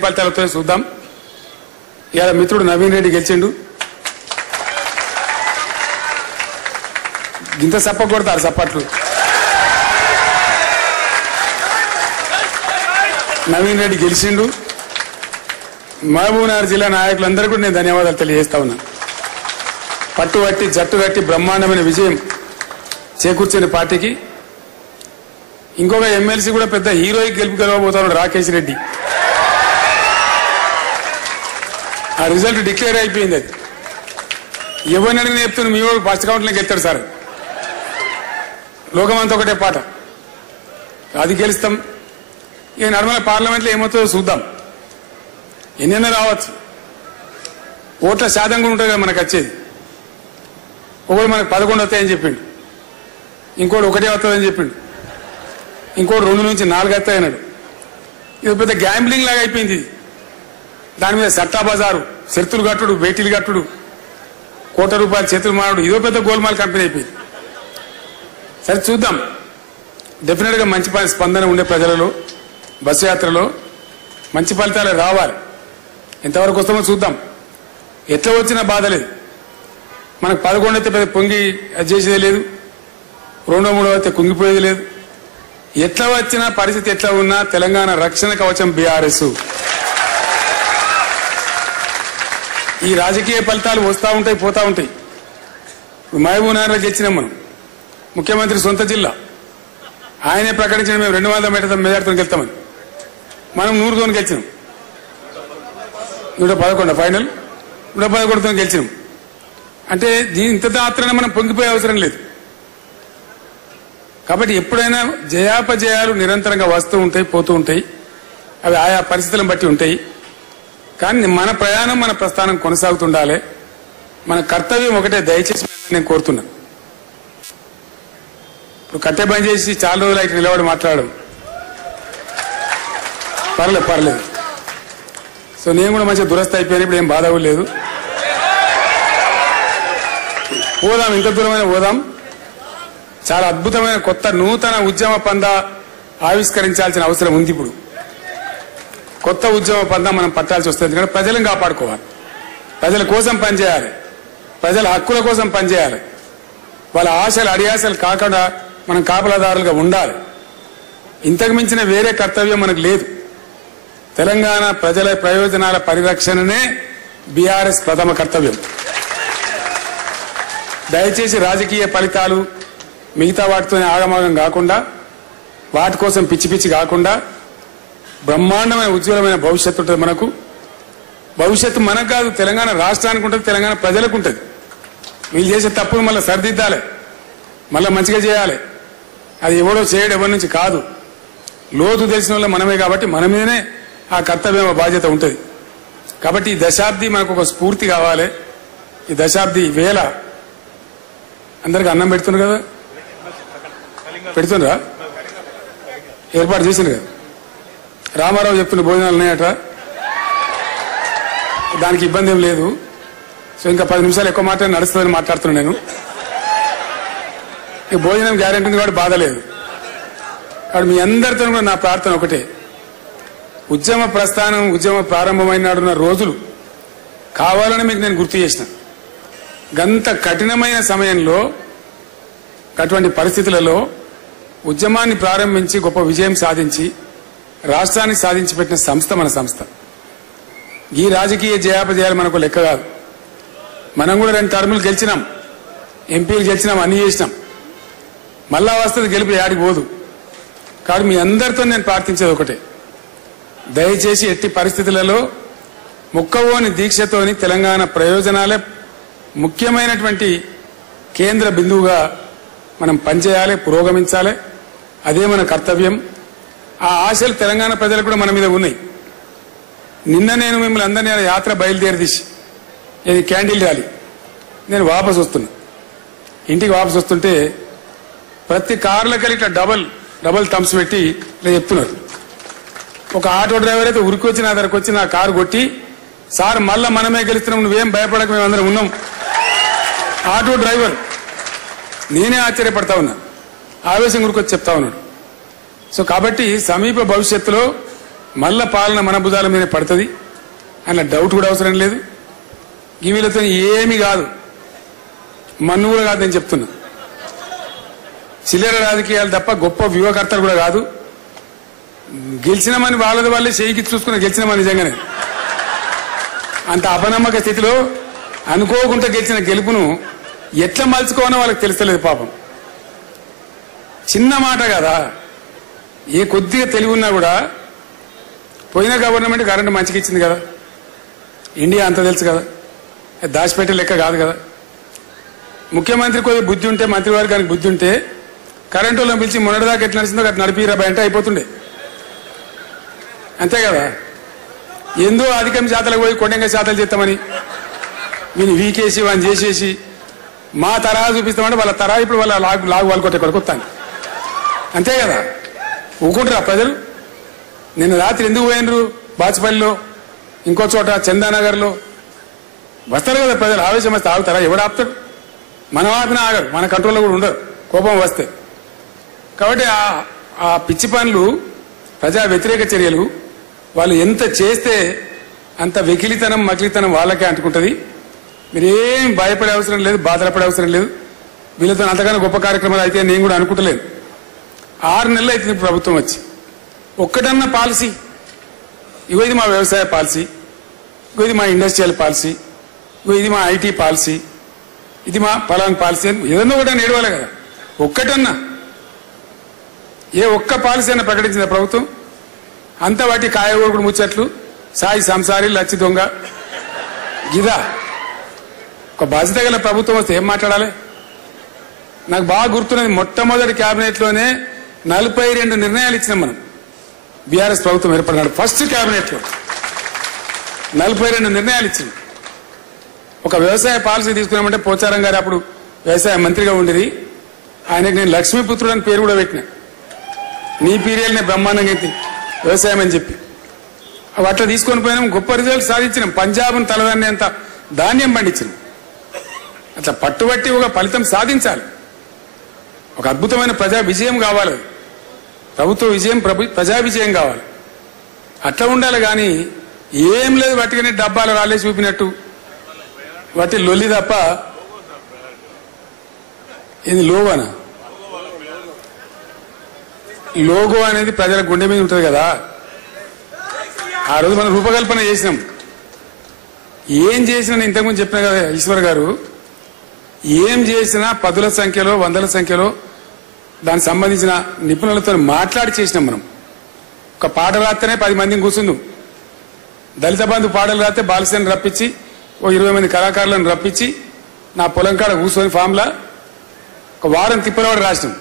ఫలితాలతో చూద్దాం. ఇవాళ మిత్రుడు నవీన్ రెడ్డి గెలిచిండు. ఇంత సప్ప కొడతారు సప్పట్లు. నవీన్ రెడ్డి గెలిచిండు. మహబూబ్నగర్ జిల్లా నాయకులందరూ కూడా నేను ధన్యవాదాలు తెలియజేస్తా ఉన్నా. పట్టుబట్టి జట్టు కట్టి బ్రహ్మాండమైన విజయం చేకూర్చిన పార్టీకి ఇంకొక ఎమ్మెల్సీ కూడా పెద్ద హీరోయిక్ గెలుపు గెలవబోతున్నాడు రాకేష్ రెడ్డి. ఆ రిజల్ట్ డిక్లేర్ అయిపోయింది. అది ఎవరిని అడిగిన చెప్తున్నా మీ వాడు ఫస్ట్ కౌంట్లోకి వెళ్తాడు సార్. లోకమంతా ఒకటే పాట. అది గెలుస్తాం. ఇక నర్మల పార్లమెంట్లో ఏమవుతుందో చూద్దాం. ఎన్నైనా రావచ్చు. ఓట్ల శాతం కూడా ఉంటుంది కదా మనకు వచ్చేది. ఒకడు మనకు 11 వస్తాయని చెప్పిండు, ఇంకోటి 1 వస్తుందని చెప్పిండు, ఇంకోటి 2 నుంచి 4 వస్తాయన్నాడు. ఇది పెద్ద గ్యాంబ్లింగ్ లాగా అయిపోయింది. దాని మీద సట్టా బజారు, శర్తులు కట్టుడు, బేటీలు కట్టుడు, ₹1 కోటి చేతులు మారుడు, ఇదో పెద్ద గోల్మాల్ కంపెనీ అయిపోయింది. సరే చూద్దాం. డెఫినెట్ గా మంచి స్పందన ఉండే ప్రజలలో, బస్సు యాత్రలో మంచి ఫలితాలు రావాలి. ఎంతవరకు వస్తామో చూద్దాం. ఎట్లా వచ్చినా బాధ లేదు. మనకు 11 అయితే పెద్ద పొంగి చేసేది లేదు, 2, 3 అయితే కుంగిపోయేది లేదు. ఎట్లా వచ్చినా పరిస్థితి ఎట్లా ఉన్నా తెలంగాణ రక్షణ కవచం బీఆర్ఎస్. ఈ రాజకీయ ఫలితాలు వస్తూ ఉంటాయి, పోతా ఉంటాయి. మహబూబ్నగర్లో గెలిచినాం మనం. ముఖ్యమంత్రి సొంత జిల్లా, ఆయనే ప్రకటించిన మేము 200 మెజార్టీతో గెలుస్తామని. మనం 100తో గెలిచినాం. 111 ఫైనల్, 111తో గెలిచినాం. అంటే ఇంత మాత్రాన మనం పొంగిపోయే అవసరం లేదు. కాబట్టి ఎప్పుడైనా జయాపజయాలు నిరంతరంగా వస్తూ ఉంటాయి, పోతూ ఉంటాయి. అవి ఆయా పరిస్థితులను బట్టి ఉంటాయి. కానీ మన ప్రయాణం, మన ప్రస్థానం కొనసాగుతుండాలి. మన కర్తవ్యం ఒకటే. దయచేసి నేను కోరుతున్నా, ఇప్పుడు కట్టె బంద్ చేసి చాలా రోజులు అయితే నిలబడి మాట్లాడడం పర్లేదు. సో నేను కూడా మంచిగా దురస్థ అయిపోయాను. ఇప్పుడు ఏం బాధ లేదు. పోదాం, ఇంత దూరమైన పోదాం. చాలా అద్భుతమైన కొత్త నూతన ఉద్యమ పందా ఆవిష్కరించాల్సిన అవసరం ఉంది. ఇప్పుడు కొత్త ఉద్యమ పందా మనం పట్టాల్సి వస్తుంది. ఎందుకంటే ప్రజలను కాపాడుకోవాలి, ప్రజల కోసం పనిచేయాలి, ప్రజల హక్కుల కోసం పనిచేయాలి. వాళ్ళ ఆశలు అడియాసలు కాకుండా మనం కాపలాదారులుగా ఉండాలి. ఇంతకు మించిన వేరే కర్తవ్యం మనకు లేదు. తెలంగాణ ప్రజల ప్రయోజనాల పరిరక్షణనే బీఆర్ఎస్ ప్రథమ కర్తవ్యం. దయచేసి రాజకీయ ఫలితాలు మిగతా వాటితోనే ఆగమాగం కాకుండా, వాటి కోసం పిచ్చి పిచ్చి కాకుండా బ్రహ్మాండమైన ఉజ్వలమైన భవిష్యత్తు ఉంటుంది మనకు. భవిష్యత్తు మనకు కాదు, తెలంగాణ రాష్ట్రానికి ఉంటుంది, తెలంగాణ ప్రజలకు ఉంటుంది. వీళ్ళు చేసే తప్పును మళ్ళీ సరిదిద్దాలి, మళ్ళీ మంచిగా చేయాలి. అది ఎవడో చేయడం ఎవరి నుంచి కాదు, లోతు తెలిసిన వాళ్ళ మనమే. కాబట్టి మన మీదనే ఆ కర్తవ్యం, బాధ్యత ఉంటుంది. కాబట్టి ఈ దశాబ్ది మనకు ఒక స్ఫూర్తి కావాలి. ఈ దశాబ్ది వేళ అందరికి అన్నం పెడుతున్నారు కదా, పెడుతుండ్రా? ఏర్పాటు చేసిండ్రు కదా. రామారావు చెప్తున్న భోజనాలు ఉన్నాయట, దానికి ఇబ్బంది ఏం లేదు. సో ఇంకా 10 నిమిషాలు ఎక్కువ మాట నడుస్తుందని మాట్లాడుతున్నాను నేను. ఈ భోజనం గ్యారెంటీ ఉంది కాబట్టి బాధ లేదు. కాబట్టి మీ అందరితో కూడా నా ప్రార్థన ఒకటే. ఉద్యమ ప్రస్థానం, ఉద్యమ ప్రారంభమైన రోజులు కావాలని మీకు నేను గుర్తు చేసిన. గంత కఠినమైన సమయంలో, అటువంటి పరిస్థితులలో ఉద్యమాన్ని ప్రారంభించి గొప్ప విజయం సాధించి రాష్ట్రాన్ని సాధించి పెట్టిన సంస్థ మన సంస్థ. ఈ రాజకీయ జయాపజయాలు మనకు లెక్క కాదు. మనం కూడా 2 టర్ములు గెలిచినాం, ఎంపీలు గెలిచినాం, అన్ని చేసినాం. మళ్ళా వస్తుంది గెలిపి ఆడికి పోదు. కాబట్టి మీ అందరితో నేను ప్రార్థించేది ఒకటే. దయచేసి ఎట్టి పరిస్థితులలో ముక్కవోని దీక్షతోని తెలంగాణ ప్రయోజనాలే ముఖ్యమైనటువంటి కేంద్ర బిందువుగా మనం పనిచేయాలి, పురోగమించాలి. అదే మన కర్తవ్యం. ఆ ఆశలు తెలంగాణ ప్రజలకు కూడా మన మీద ఉన్నాయి. నిన్న నేను మిమ్మల్ని అందరినీ యాత్ర బయలుదేరిదీసి, ఇది క్యాండిల్ ర్యాలీ, నేను వాపసు వస్తున్నా. ఇంటికి వాపసు వస్తుంటే ప్రతి కార్లకి ఇట్లా డబల్ థమ్స్ పెట్టి ఇలా చెప్తున్నారు. ఒక ఆటో డ్రైవర్ అయితే ఉరికి వచ్చి నా దగ్గరకు వచ్చి నా కారు కొట్టి, సార్ మళ్ళా మనమే గెలుస్తున్నాం, నువ్వేం భయపడక, మేము అందరం ఉన్నాం. Auto driver. నేనే ఆశ్చర్యపడతా ఉన్నా, ఆవేశం ఉరికొచ్చి చెప్తా ఉన్నాడు. సో కాబట్టి సమీప భవిష్యత్తులో మళ్ళా పాలన మన భుజాల మీద పడుతుంది అన్న డౌట్ కూడా అవసరం లేదు. వీళ్ళతో ఏమీ కాదు, మన్ను కూడా కాదు నేను చెప్తున్నా. చిల్లర రాజకీయాలు తప్ప గొప్ప వ్యూహకర్తలు కూడా కాదు. గెలిచినామని వాళ్ళే చేయికి చూసుకుని గెలిచినామని నిజంగానే అంత అపనమ్మక స్థితిలో అనుకోకుండా గెలిచిన గెలుపును ఎట్లా మలుచుకోవాలో వాళ్ళకి తెలుస్తలేదు పాపం. చిన్న మాట కదా, ఏ కొద్దిగా తెలివి ఉన్నా కూడా పోయిన గవర్నమెంట్ కరెంటు మంచిగా ఇచ్చింది కదా, ఇండియా అంత తెలుసు కదా, దాచిపెట్టే లెక్క కాదు కదా. ముఖ్యమంత్రి కొద్దిగా బుద్ధి ఉంటే, మంత్రివర్గానికి బుద్ధి ఉంటే కరెంటు వాళ్ళని పిలిచి మొన్నటిదాకా ఎట్లా నడిచిందో అట్లా నడిపిరాబాయ్ అంటే అయిపోతుండే, అంతే కదా. ఎందో అధికం శాతాలకు పోయి కొండంగా శాతాలు చేస్తామని వీని వీకేసి వాని చేసేసి మా తరహా చూపిస్తామంటే వాళ్ళ తరహా ఇప్పుడు వాళ్ళ లాగు వాళ్ళు కొట్టే కొడుకుతాను, అంతే కదా. ఊకుంటారా ప్రజలు? నిన్న రాత్రి ఎందుకు పోయినరు బాచుపల్లిలో, ఇంకో చోట చందానగర్లో? వస్తారు కదా ప్రజలు, ఆవేశం వస్తే ఆగుతారా? ఎవడు ఆపుతాడు? మనం ఆపిన ఆగరు, మన కంట్రోల్లో కూడా ఉండరు కోపం వస్తే. కాబట్టి ఆ పిచ్చి పనులు, ప్రజా వ్యతిరేక చర్యలు వాళ్ళు ఎంత చేస్తే అంత వెకిలితనం మకిలితనం వాళ్ళకే అంటుకుంటుంది. మీరేం భయపడే అవసరం లేదు, బాధపడే అవసరం లేదు. వీళ్ళతో అంతగానో గొప్ప కార్యక్రమాలు అయితే నేను కూడా అనుకుంటలేను. 6 నెలలు అవుతుంది ప్రభుత్వం వచ్చి, ఒక్కటన్నా పాలసీ, ఇగో ఇది మా వ్యవసాయ పాలసీ, ఇగో ఇది మా ఇండస్ట్రియల్ పాలసీ, ఇగో ఇది మా ఐటీ పాలసీ, ఇది మా ఫలాన్ పాలసీ అని ఏదన్నా కూడా నేడవాలి కదా. ఒక్కటన్నా ఏ ఒక్క పాలసీ అయినా ప్రకటించిన ప్రభుత్వం? అంతా వాటి కాయగూరుడు ముచ్చట్లు, సాయి సంసారి లచ్చి దొంగ గిదా. ఒక బాధ్యత గల ప్రభుత్వం వస్తే ఏం మాట్లాడాలి? నాకు బాగా గుర్తున్నది, మొట్టమొదటి కేబినెట్ లోనే 42 నిర్ణయాలు ఇచ్చినాం మనం. బీఆర్ఎస్ ప్రభుత్వం ఏర్పడినాడు ఫస్ట్ కేబినెట్ లో 42 నిర్ణయాలు ఇచ్చింది. ఒక వ్యవసాయ పాలసీ తీసుకున్నామంటే పోచారం గారు అప్పుడు వ్యవసాయ మంత్రిగా ఉండేది, ఆయనకు నేను లక్ష్మీపుత్రుడు అని పేరు కూడా పెట్టినా. నీ పీరియల్నే బ్రహ్మాండంగా అయితే వ్యవసాయం అని చెప్పి అట్లా తీసుకొని పోయినాం, గొప్ప రిజల్ట్ సాధించినాం. పంజాబ్ను తలదన్నేంత ధాన్యం పండించినాం. అట్లా పట్టుబట్టి ఒక ఫలితం సాధించాలి. ఒక అద్భుతమైన ప్రజా విజయం కావాలి, ప్రభుత్వ విజయం ప్రజా విజయం కావాలి. అట్లా ఉండాలి. కానీ ఏం లేదు, వాటికనే డబ్బాలు రాలేసి చూపినట్టు వాటి లొల్లి తప్ప. ఇది లోగోనా? లోగో అనేది ప్రజల గుండె మీద ఉంటుంది కదా. ఆ రోజు మనం రూపకల్పన చేసినాం. ఏం చేసినా నేను ఇంతకుముందు చెప్పిన కదా ఈశ్వర్ గారు, ఏం చేసినా 10ల సంఖ్యలో 100ల సంఖ్యలో దానికి సంబంధించిన నిపుణులతో మాట్లాడి చేసినాం మనం. ఒక పాట రాస్తేనే 10 మందిని కూర్చుందాం. దళిత బంధు పాటలు రాస్తే బాలసేని రప్పించి ఓ 20 మంది కళాకారులను రప్పించి నా పొలం కాడ కూర్చొని ఫామ్లా ఒక వారం తిప్పలవాడు రాసినాం.